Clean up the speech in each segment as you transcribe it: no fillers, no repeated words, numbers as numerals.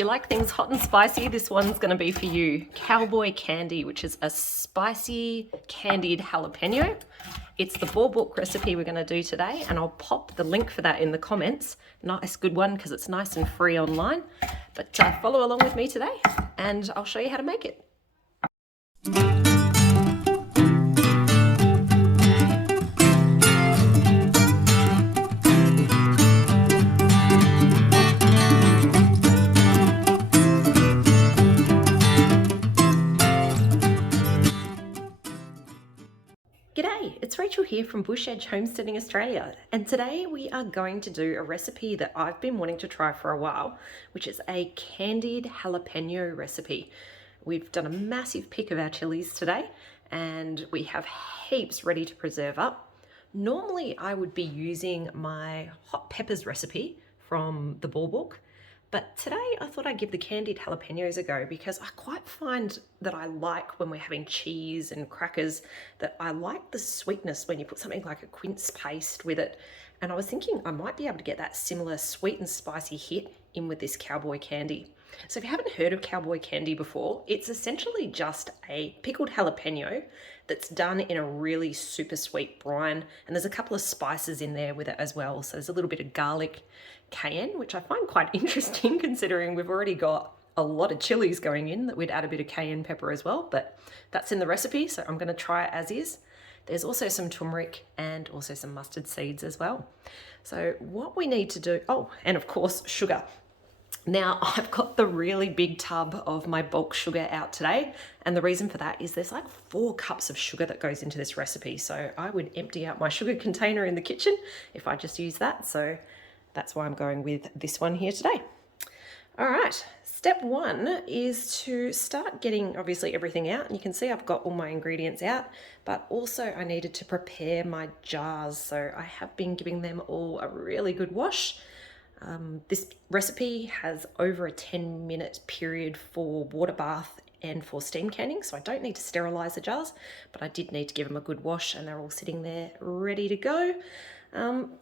you like things hot and spicy, this one's going to be for you. Cowboy Candy, which is a spicy candied jalapeno. It's the book recipe we're going to do today, and I'll pop the link for that in the comments. Nice good one because it's nice and free online. But follow along with me today and I'll show you how to make it. G'day, it's Rachel here from Bush Edge Homesteading Australia, and today we are going to do a recipe that I've been wanting to try for a while, which is a candied jalapeno recipe. We've done a massive pick of our chilies today and we have heaps ready to preserve up. Normally I would be using my hot peppers recipe from the book, but today I thought I'd give the candied jalapenos a go because I quite find that I like when we're having cheese and crackers, that I like the sweetness when you put something like a quince paste with it. And I was thinking I might be able to get that similar sweet and spicy hit in with this cowboy candy. So if you haven't heard of cowboy candy before, it's essentially just a pickled jalapeno that's done in a really super sweet brine, and there's a couple of spices in there with it as well. So there's a little bit of garlic, cayenne, which I find quite interesting considering we've already got a lot of chilies going in, that we'd add a bit of cayenne pepper as well, but that's in the recipe, so I'm going to try it as is. There's also some turmeric and also some mustard seeds as well. So what we need to do, oh, and of course sugar. Now I've got the really big tub of my bulk sugar out today, and the reason for that is there's like 4 cups of sugar that goes into this recipe, so I would empty out my sugar container in the kitchen if I just use that, so that's why I'm going with this one here today. All right, step 1 is to start getting obviously everything out, and you can see I've got all my ingredients out, but also I needed to prepare my jars, so I have been giving them all a really good wash. This recipe has over a 10-minute period for water bath and for steam canning, so I don't need to sterilize the jars, but I did need to give them a good wash, and they're all sitting there ready to go.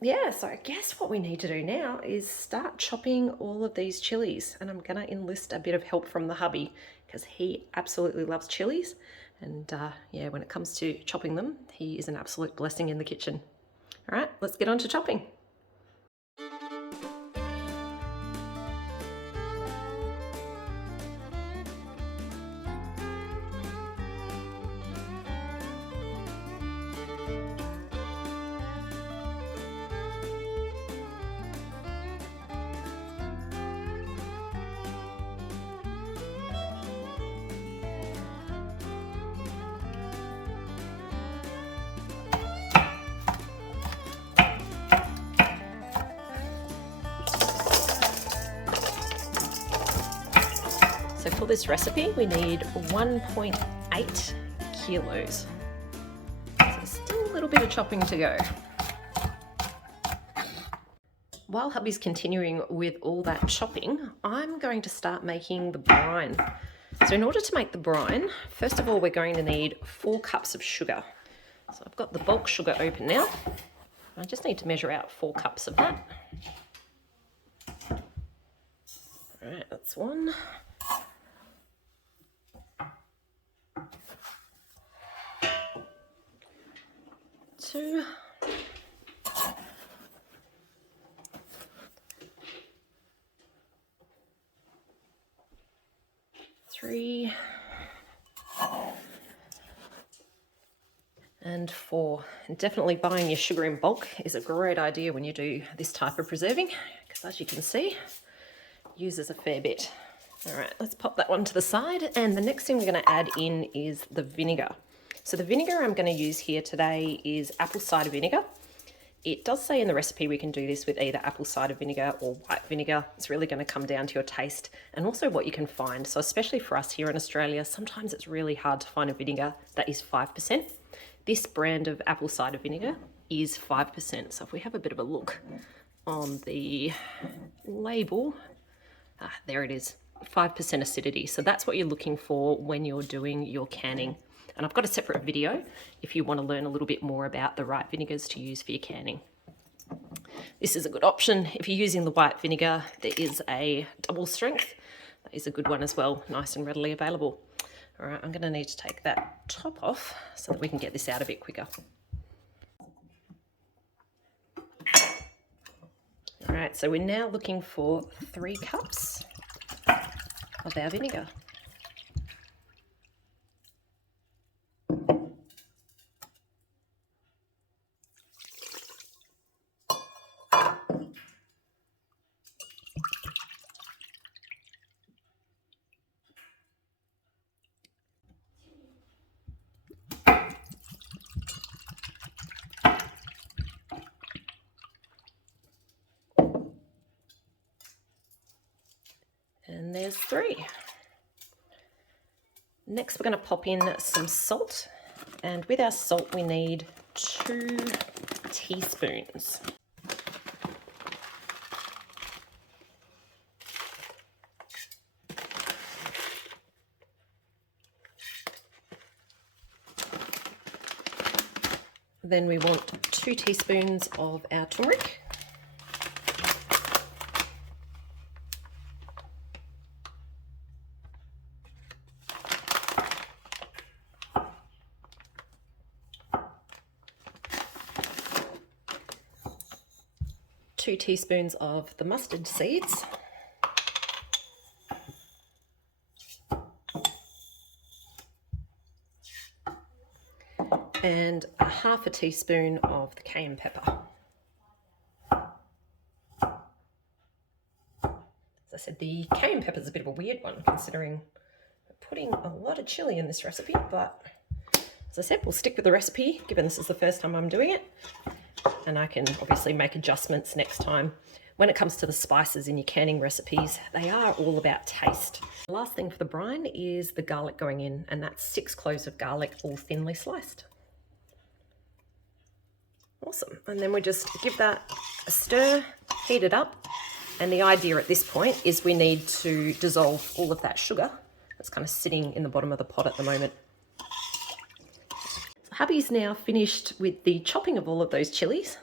Yeah, so I guess what we need to do now is start chopping all of these chilies, and I'm gonna enlist a bit of help from the hubby because he absolutely loves chilies, and yeah, when it comes to chopping them, he is an absolute blessing in the kitchen. All right, let's get on to chopping. So for this recipe, we need 1.8 kilos. So still a little bit of chopping to go. While hubby's continuing with all that chopping, I'm going to start making the brine. So in order to make the brine, first of all, we're going to need 4 cups of sugar. So I've got the bulk sugar open now. I just need to measure out 4 cups of that. All right, that's 1. 2, 3, and 4. And definitely buying your sugar in bulk is a great idea when you do this type of preserving, because as you can see, it uses a fair bit. All right, let's pop that one to the side, and the next thing we're going to add in is the vinegar. So the vinegar I'm going to use here today is apple cider vinegar. It does say in the recipe we can do this with either apple cider vinegar or white vinegar. It's really going to come down to your taste and also what you can find. So especially for us here in Australia, sometimes it's really hard to find a vinegar that is 5%. This brand of apple cider vinegar is 5%. So if we have a bit of a look on the label, there it is, 5% acidity. So that's what you're looking for when you're doing your canning. And I've got a separate video if you want to learn a little bit more about the right vinegars to use for your canning. This is a good option. If you're using the white vinegar, there is a double strength That is a good one as well, nice and readily available. All right, I'm going to need to take that top off so that we can get this out a bit quicker. All right, so we're now looking for 3 cups of our vinegar. And there's 3. Next, we're going to pop in some salt. And with our salt, we need 2 teaspoons. Then we want 2 teaspoons of our turmeric. Two teaspoons of the mustard seeds. And a half a teaspoon of the cayenne pepper. As I said, the cayenne pepper is a bit of a weird one considering we're putting a lot of chili in this recipe, but as I said, we'll stick with the recipe given this is the first time I'm doing it. And I can obviously make adjustments next time. When it comes to the spices in your canning recipes, they are all about taste. The last thing for the brine is the garlic going in, and that's 6 cloves of garlic, all thinly sliced. Awesome. And then we just give that a stir, heat it up. And the idea at this point is we need to dissolve all of that sugar that's kind of sitting in the bottom of the pot at the moment. Hubby's now finished with the chopping of all of those chilies.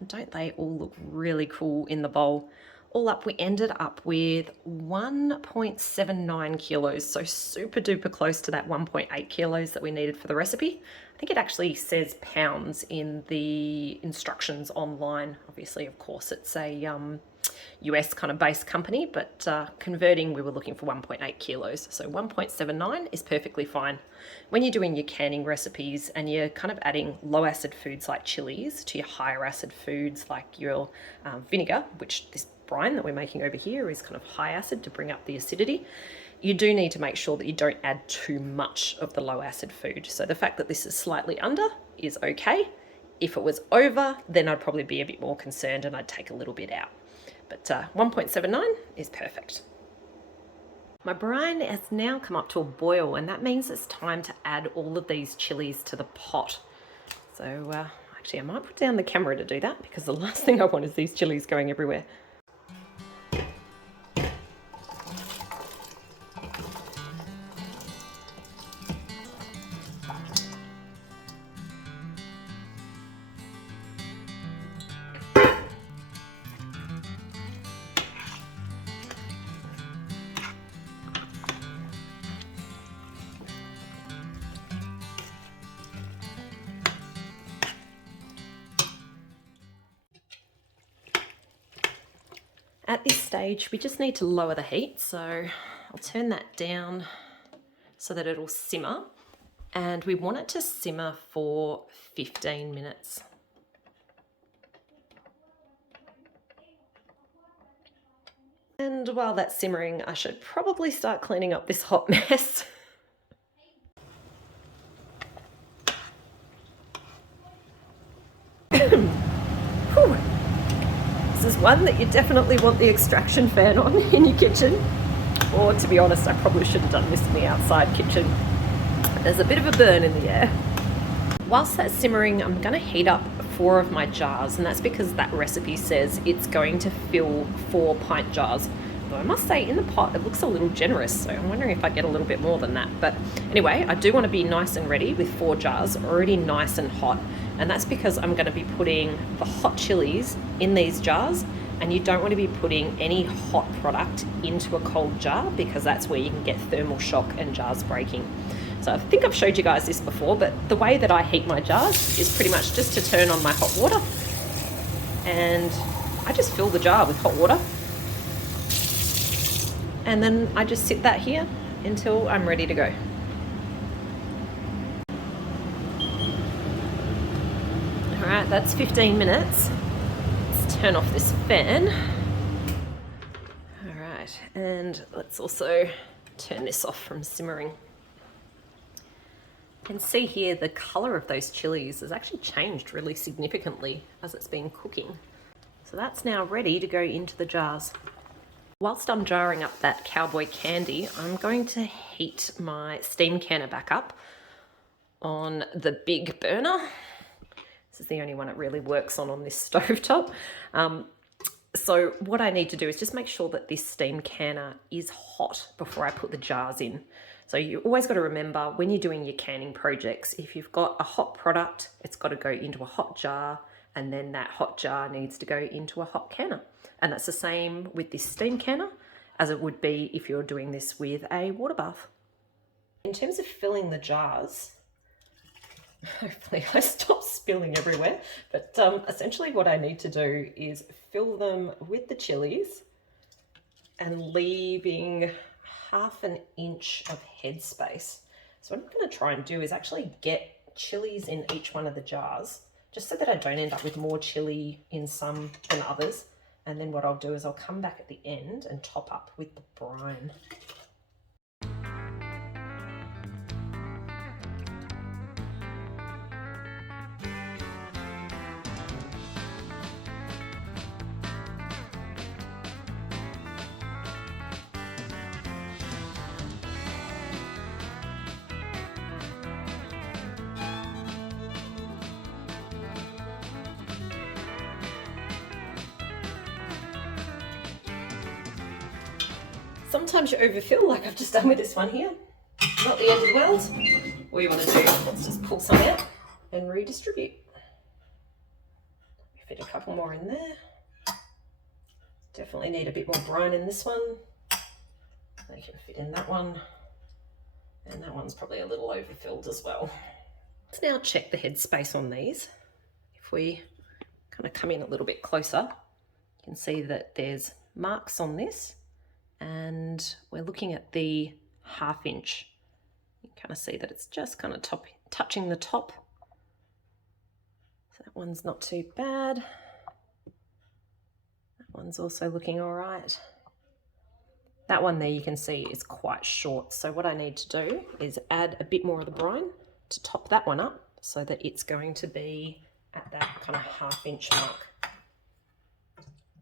And don't they all look really cool in the bowl? All up, we ended up with 1.79 kilos. So super duper close to that 1.8 kilos that we needed for the recipe. I think it actually says pounds in the instructions online. Obviously, of course, it's a US kind of based company, but converting, we were looking for 1.8 kilos. So 1.79 is perfectly fine. When you're doing your canning recipes and you're kind of adding low acid foods like chilies to your higher acid foods like your vinegar, which this brine that we're making over here is kind of high acid to bring up the acidity, you do need to make sure that you don't add too much of the low acid food. So the fact that this is slightly under is okay. If it was over, then I'd probably be a bit more concerned and I'd take a little bit out. But 1.79 is perfect. My brine has now come up to a boil, and that means it's time to add all of these chilies to the pot. So actually I might put down the camera to do that because the last thing I want is these chilies going everywhere. At this stage, we just need to lower the heat. So I'll turn that down so that it'll simmer. And we want it to simmer for 15 minutes. And while that's simmering, I should probably start cleaning up this hot mess. This is one that you definitely want the extraction fan on in your kitchen. Or to be honest, I probably should have done this in the outside kitchen. There's a bit of a burn in the air. Whilst that's simmering, I'm going to heat up 4 of my jars, and that's because that recipe says it's going to fill 4 pint jars. Though I must say, in the pot, it looks a little generous, so I'm wondering if I get a little bit more than that. But anyway, I do want to be nice and ready with 4 jars, already nice and hot. And that's because I'm going to be putting the hot chilies in these jars And you don't want to be putting any hot product into a cold jar because that's where you can get thermal shock and jars breaking. So I think I've showed you guys this before, but the way that I heat my jars is pretty much just to turn on my hot water, and I just fill the jar with hot water, and then I just sit that here until I'm ready to go. All right, that's 15 minutes. Let's turn off this fan. All right, and let's also turn this off from simmering. You can see here the colour of those chilies has actually changed really significantly as it's been cooking. So that's now ready to go into the jars. Whilst I'm jarring up that cowboy candy, I'm going to heat my steam canner back up on the big burner. This is the only one it really works on this stovetop. So what I need to do is just make sure that this steam canner is hot before I put the jars in. So you always got to remember when you're doing your canning projects, if you've got a hot product, it's got to go into a hot jar, and then that hot jar needs to go into a hot canner. And that's the same with this steam canner as it would be if you're doing this with a water bath. In terms of filling the jars, hopefully I stop spilling everywhere, but essentially what I need to do is fill them with the chilies and leaving half an inch of headspace. So what I'm going to try and do is actually get chilies in each one of the jars, just so that I don't end up with more chili in some than others. And then what I'll do is I'll come back at the end and top up with the brine. Sometimes you overfill, like I've just done with this one here. Not the end of the world. What you want to do, let's just pull some out and redistribute. Fit a couple more in there. Definitely need a bit more brine in this one. They can fit in that one. And that one's probably a little overfilled as well. Let's now check the headspace on these. If we kind of come in a little bit closer, you can see that there's marks on this. And we're looking at the 1/2 inch. You can kind of see that it's just kind of touching the top. So that one's not too bad. That one's also looking all right. That one there you can see is quite short. So what I need to do is add a bit more of the brine to top that one up so that it's going to be at that kind of 1/2 inch mark.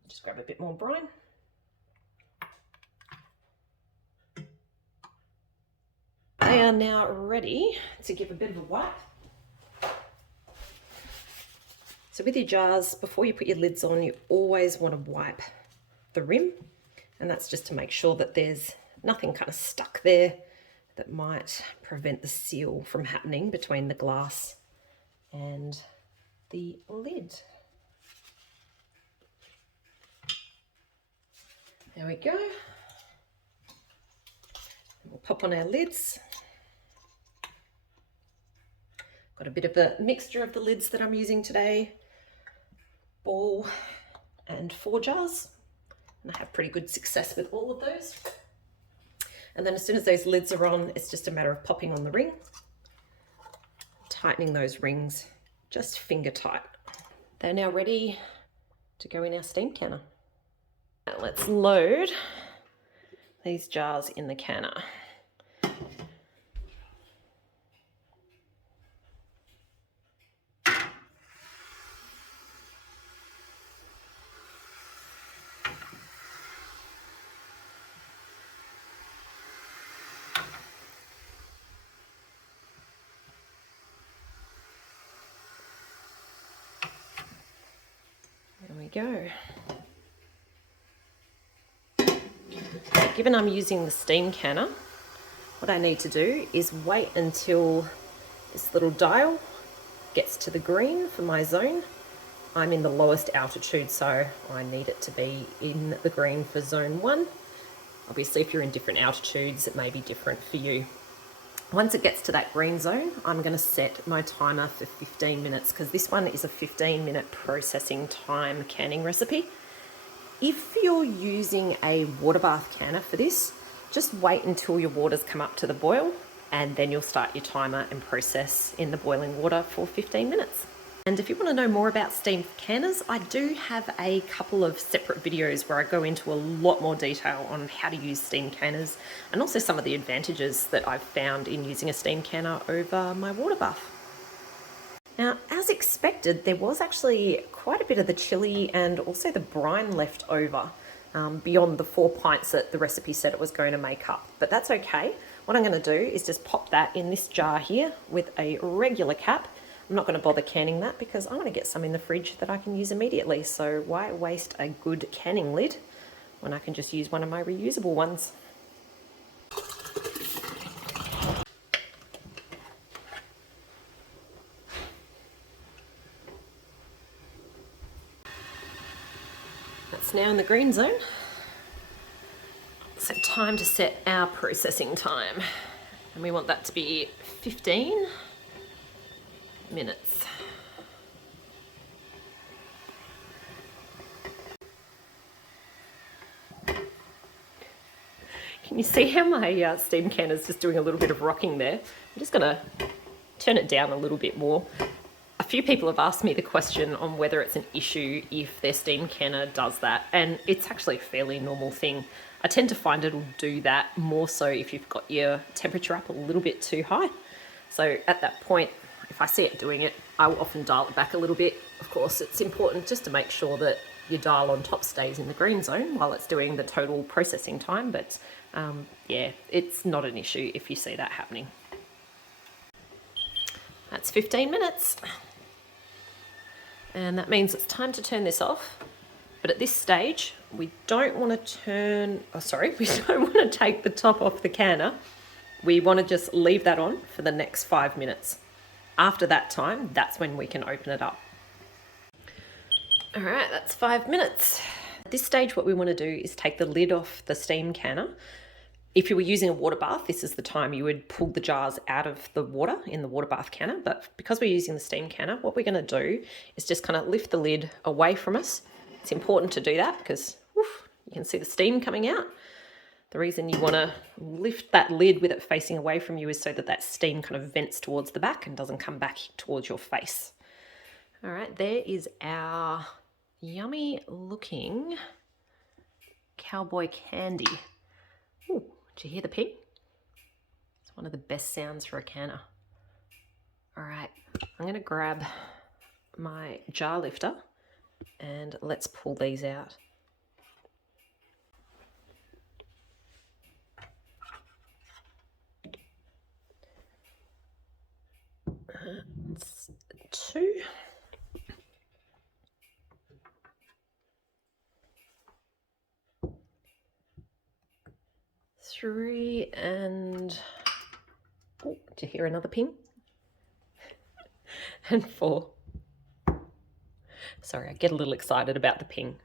Just grab a bit more brine. They are now ready to give a bit of a wipe. So with your jars, before you put your lids on, you always want to wipe the rim, and that's just to make sure that there's nothing kind of stuck there that might prevent the seal from happening between the glass and the lid. There we go. We'll pop on our lids. Got a bit of a mixture of the lids that I'm using today, ball and 4 jars, and I have pretty good success with all of those. And then as soon as those lids are on, it's just a matter of popping on the ring, tightening those rings just finger tight. They're now ready to go in our steam canner. Now let's load these jars in the canner. There we go. Given I'm using the steam canner, what I need to do is wait until this little dial gets to the green for my zone, I'm in the lowest altitude, so I need it to be in the green for zone 1. Obviously, if you're in different altitudes, it may be different for you. Once it gets to that green zone, I'm going to set my timer for 15 minutes because this one is a 15-minute processing time canning recipe. If you're using a water bath canner for this, just wait until your waters come up to the boil and then you'll start your timer and process in the boiling water for 15 minutes. And if you want to know more about steam canners, I do have a couple of separate videos where I go into a lot more detail on how to use steam canners and also some of the advantages that I've found in using a steam canner over my water bath. Now, as expected, there was actually quite a bit of the chili and also the brine left over beyond the 4 pints that the recipe said it was going to make up. But that's okay. What I'm going to do is just pop that in this jar here with a regular cap. I'm not going to bother canning that because I want to get some in the fridge that I can use immediately. So why waste a good canning lid when I can just use one of my reusable ones? That's now in the green zone. So time to set our processing time. And we want that to be 15 minutes. Can you see how my steam canner is just doing a little bit of rocking there? I'm just gonna turn it down a little bit more. A few people have asked me the question on whether it's an issue if their steam canner does that, and it's actually a fairly normal thing. I tend to find it'll do that more so if you've got your temperature up a little bit too high. So at that point, if I see it doing it, I will often dial it back a little bit. Of course, it's important just to make sure that your dial on top stays in the green zone while it's doing the total processing time, but yeah, it's not an issue if you see that happening. That's 15 minutes. And that means it's time to turn this off. But at this stage, we don't want to we don't want to take the top off the canner. We want to just leave that on for the next 5 minutes. After that time, that's when we can open it up. All right, that's 5 minutes. At this stage, what we want to do is take the lid off the steam canner. If you were using a water bath, this is the time you would pull the jars out of the water in the water bath canner. But because we're using the steam canner, what we're going to do is just kind of lift the lid away from us. It's important to do that because you can see the steam coming out. The reason you want to lift that lid with it facing away from you is so that that steam kind of vents towards the back and doesn't come back towards your face. All right, there is our yummy looking cowboy candy. Ooh, did you hear the ping? It's one of the best sounds for a canner. All right, I'm going to grab my jar lifter and let's pull these out. That's 2. 3 and oh, did you hear another ping? And 4. Sorry, I get a little excited about the ping.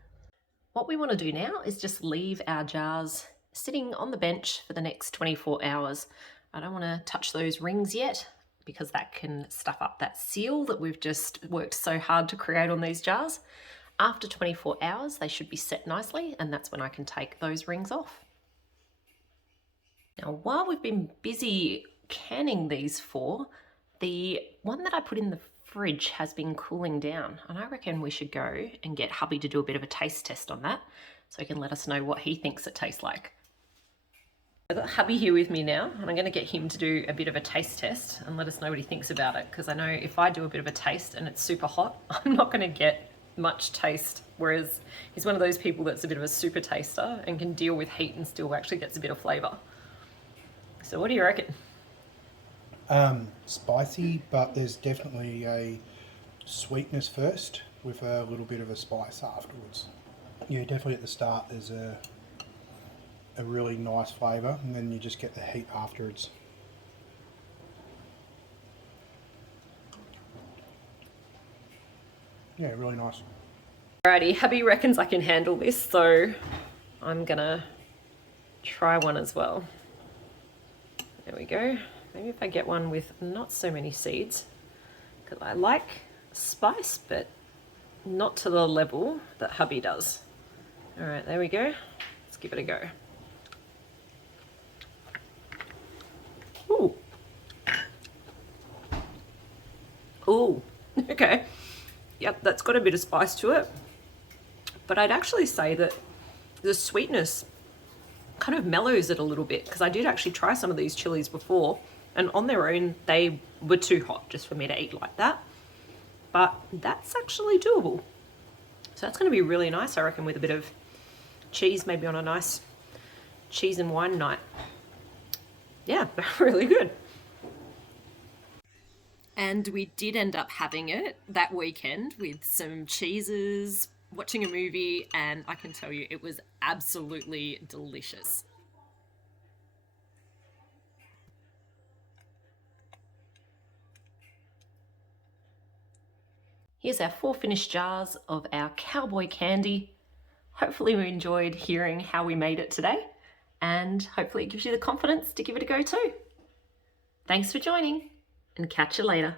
What we want to do now is just leave our jars sitting on the bench for the next 24 hours. I don't want to touch those rings yet because that can stuff up that seal that we've just worked so hard to create on these jars. After 24 hours, they should be set nicely, and that's when I can take those rings off. Now, while we've been busy canning these 4, the one that I put in the fridge has been cooling down, and I reckon we should go and get hubby to do a bit of a taste test on that so he can let us know what he thinks it tastes like. I've got hubby here with me now, and I'm going to get him to do a bit of a taste test and let us know what he thinks about it, because I know if I do a bit of a taste and it's super hot, I'm not going to get much taste, whereas he's one of those people that's a bit of a super taster and can deal with heat and still actually gets a bit of flavour. So what do you reckon? Spicy, but there's definitely a sweetness first with a little bit of a spice afterwards. Yeah, definitely at the start there's a really nice flavour, and then you just get the heat afterwards. Yeah, really nice. Alrighty, hubby reckons I can handle this, so I'm gonna try one as well. There we go. Maybe if I get one with not so many seeds, because I like spice, but not to the level that hubby does. All right, there we go. Let's give it a go. Ooh. Ooh, okay. Yep, that's got a bit of spice to it. But I'd actually say that the sweetness kind of mellows it a little bit, because I did actually try some of these chilies before, and on their own, they were too hot just for me to eat like that. But that's actually doable. So that's gonna be really nice, I reckon, with a bit of cheese, maybe on a nice cheese and wine night. Yeah, really good. And we did end up having it that weekend with some cheeses, watching a movie, and I can tell you it was absolutely delicious. Here's our 4 finished jars of our cowboy candy. Hopefully you enjoyed hearing how we made it today, and hopefully it gives you the confidence to give it a go too. Thanks for joining, and catch you later.